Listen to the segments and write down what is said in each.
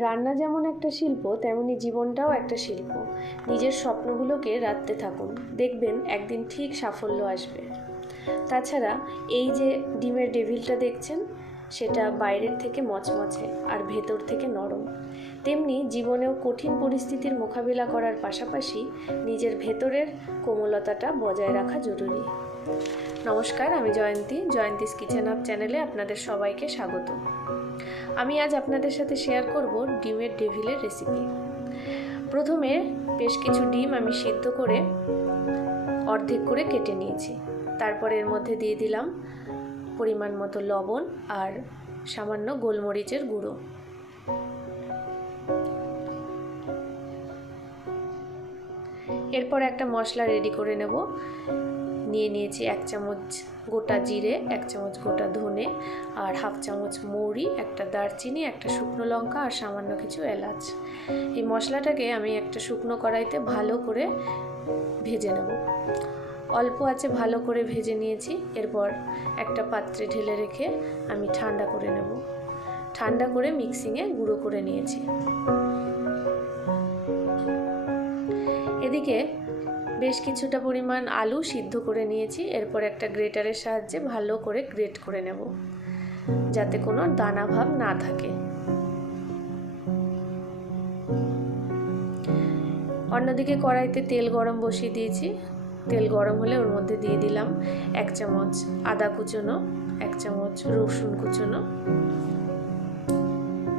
রান্না যেমন একটা শিল্প, তেমনি জীবনটাও একটা শিল্প। নিজের স্বপ্নগুলোকে রাখতে থাকুন। দেখবেন একদিন ঠিক সাফল্য আসবে। তাছাড়া এই যে ডিমের ডেভিলটা দেখছেন, সেটা বাইরের থেকে মচমচে আর ভেতর থেকে নরম। তেমনি জীবনেও কঠিন পরিস্থিতির মোকাবিলা করার পাশাপাশি নিজের ভেতরের কোমলতাটা বজায় রাখা জরুরি। নমস্কার, আমি জয়ন্তী, জয়ন্তীস কিচেন আপ চ্যানেলে আপনাদের সবাইকে স্বাগত। আমি আজ আপনাদের সাথে শেয়ার করব ডিমের ডেভিলের রেসিপি প্রথমে বেশ কিছু ডিম আমি সিদ্ধ করে অর্ধেক করে কেটে নিয়েছি। তারপর এর মধ্যে দিয়ে দিলাম পরিমাণ মতো লবণ আর সামান্য গোলমরিচের গুঁড়ো। এরপর একটা মশলা রেডি করে নেব। নিয়ে নিয়েছি এক চামচ গোটা জিরে, এক চামচ গোটা ধনে আর হাফ চামচ মৌরি, একটা দারচিনি, একটা শুকনো লঙ্কা আর সামান্য কিছু এলাচ। এই মশলাটাকে আমি একটা শুকনো কড়াইতে ভালো করে ভেজে নেব। অল্প আছে ভালো করে ভেজে নিয়েছি, এরপর একটা পাত্রে ঢেলে রেখে আমি ঠান্ডা করে নেব। ঠান্ডা করে মিক্সিংয়ে গুঁড়ো করে নিয়েছি। এদিকে বেশ কিছুটা পরিমাণ আলু সিদ্ধ করে নিয়েছি, এরপর একটা গ্রেটারের সাহায্যে ভালো করে গ্রেট করে নেব, যাতে কোনো দানা ভাব না থাকে। অন্যদিকে কড়াইতে তেল গরম বসিয়ে দিয়েছি। তেল গরম হলে ওর মধ্যে দিয়ে দিলাম এক চামচ আদা কুচোনো, এক চামচ রসুন কুচোনো।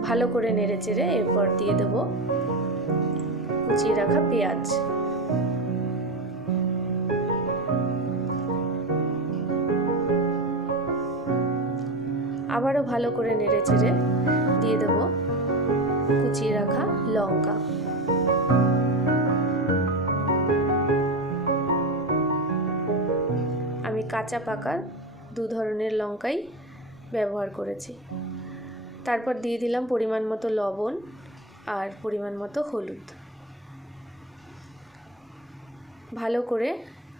ভালো করে নেড়ে চেড়ে এরপর দিয়ে দেব কুচিয়ে রাখা পেঁয়াজ। ভালো করে নেড়ে চেড়ে দিয়ে দেব। কুচিয়ে রাখা লঙ্কা। আমি কাঁচা পাকা দু ধরনের লঙ্কাই ব্যবহার করেছি। তারপর দিয়ে দিলাম পরিমাণ মতো লবণ আর পরিমাণ মতো হলুদ। ভালো করে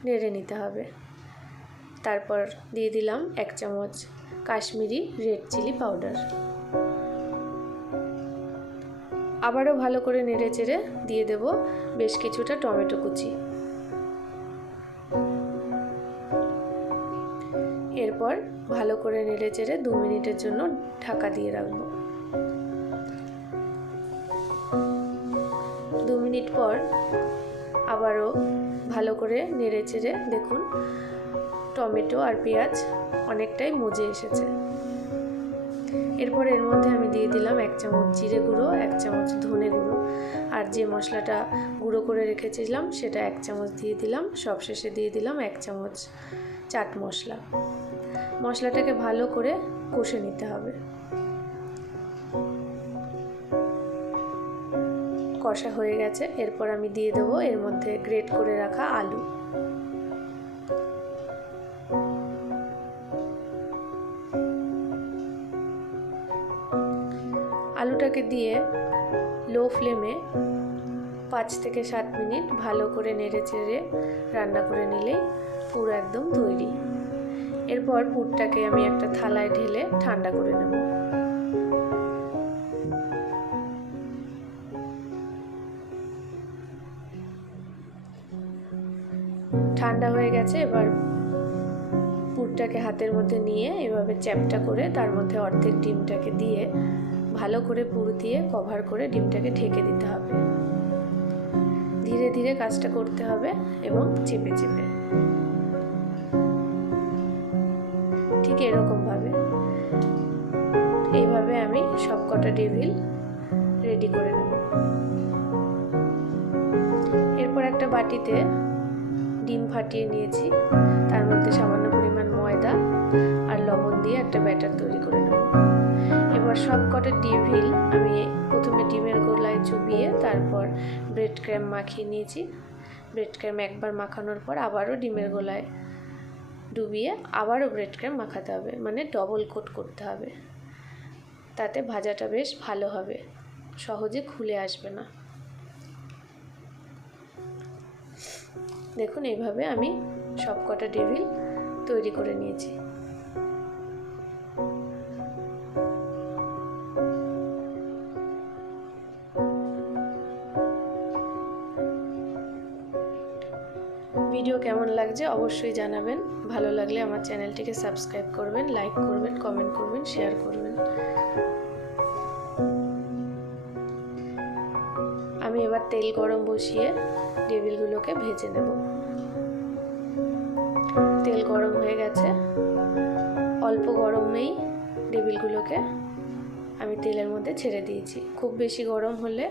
নেড়ে নিতে হবে। তারপর দিয়ে দিলাম এক চামচ কাশ্মীরি রেড চিলি পাউডার। আবারও ভালো করে নেড়ে চেড়ে দিয়ে দেব বেশ কিছুটা টমেটো কুচি। এরপর ভালো করে নেড়ে চেড়ে দু মিনিটের জন্য ঢাকা দিয়ে রাখব। দু মিনিট পর আবারও ভালো করে নেড়ে চেড়ে দেখুন টমেটো আর পেঁয়াজ অনেকটাই মজে এসেছে। এরপর এর মধ্যে আমি দিয়ে দিলাম এক চামচ জিরে গুঁড়ো, এক চামচ ধনে গুঁড়ো। আর যে মশলাটা গুঁড়ো করে রেখেছিলাম, সেটা এক চামচ দিয়ে দিলাম। সবশেষে দিয়ে দিলাম এক চামচ চাট মশলা। মশলাটাকে ভালো করে কষে নিতে হবে। কষা হয়ে গেছে। এরপর আমি দিয়ে দেবো এর মধ্যে গ্রেট করে রাখা আলু। আলুটাকে দিয়ে লো ফ্লেমে পাঁচ থেকে সাত মিনিট ভালো করে নেড়ে চেড়ে রান্না করে নিলেই পুরো একদম তৈরি। এরপর পুরটাকে আমি একটা থালায় ঢেলে ঠান্ডা করে নেব। ঠান্ডা হয়ে গেছে, এবার পুরটাকে হাতের মধ্যে নিয়ে এভাবে চ্যাপটা করে তার মধ্যে অর্ধেক ডিমটাকে দিয়ে ভালো করে পুর দিয়ে কভার করে ডিমটাকে ঢেকে দিতে হবে। ধীরে ধীরে কাজটা করতে হবে এবং চেপে চেপে। ঠিক এরকমভাবে। এইভাবে আমি সব কটা টেবিল রেডি করে নেব। এরপর একটা বাটিতে ডিম ফাটিয়ে নিয়েছি। তার মধ্যে সামান্য পরিমাণ ময়দা আর লবণ দিয়ে একটা ব্যাটার তৈরি করে নেব। কটা টেবিল আমি প্রথমে ডিমের গোলায় চুবিয়ে তারপর ব্রেড ক্র্যাম মাখিয়ে নিয়েছি। ব্রেড ক্র্যাম একবার মাখানোর পর আবারও ডিমের গোলায় ডুবিয়ে আবারও ব্রেড ক্র্যাম মাখাতে হবে মানে ডবল কোট করতে হবে। তাতে ভাজাটা বেশ ভালো হবে, সহজে খুলে আসবে না। দেখুন, এইভাবে আমি সব কটা তৈরি করে নিয়েছি। ভিডিও কেমন লাগছে অবশ্যই জানাবেন। ভালো লাগলে আমার চ্যানেলটিকে সাবস্ক্রাইব করবেন, লাইক করবেন, কমেন্ট করবেন, শেয়ার করবেন। আমি এবার তেল গরম বসিয়ে টেবিলগুলোকে ভেজে নেব। তেল গরম হয়ে গেছে। অল্প গরমেই টেবিলগুলোকে। আমি তেলের মধ্যে ছেড়ে দিয়েছি। খুব বেশি গরম হলে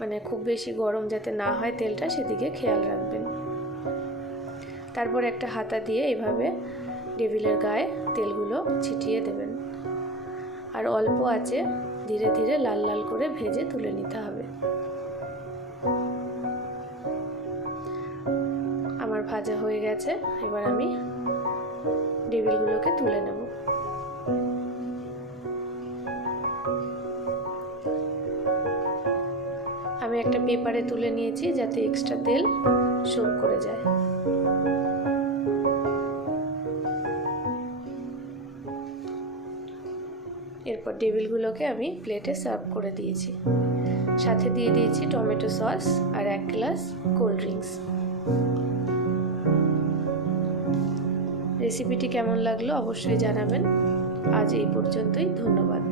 মানে খুব বেশি গরম যাতে না হয় তেলটা, সেদিকে খেয়াল রাখবেন। তারপর একটা হাতা দিয়ে এভাবে টেবিলের গায়ে তেলগুলো ছিটিয়ে দেবেন। আর অল্প আছে ধীরে ধীরে লাল লাল করে ভেজে তুলে নিতে হবে। আমার ভাজা হয়ে গেছে, এবার আমি টেবিলগুলোকে তুলে নেব। আমি একটা পেপারে তুলে নিয়েছি যাতে এক্সট্রা তেল শোক করে যায়। এরপর টেবিলগুলোকে আমি প্লেটে সার্ভ করে দিয়েছি। সাথে দিয়ে দিয়েছি টমেটো সস আর এক গ্লাস কোল্ড ড্রিঙ্কস। রেসিপিটি কেমন লাগল অবশ্যই জানাবেন। আজ এই পর্যন্তই, ধন্যবাদ।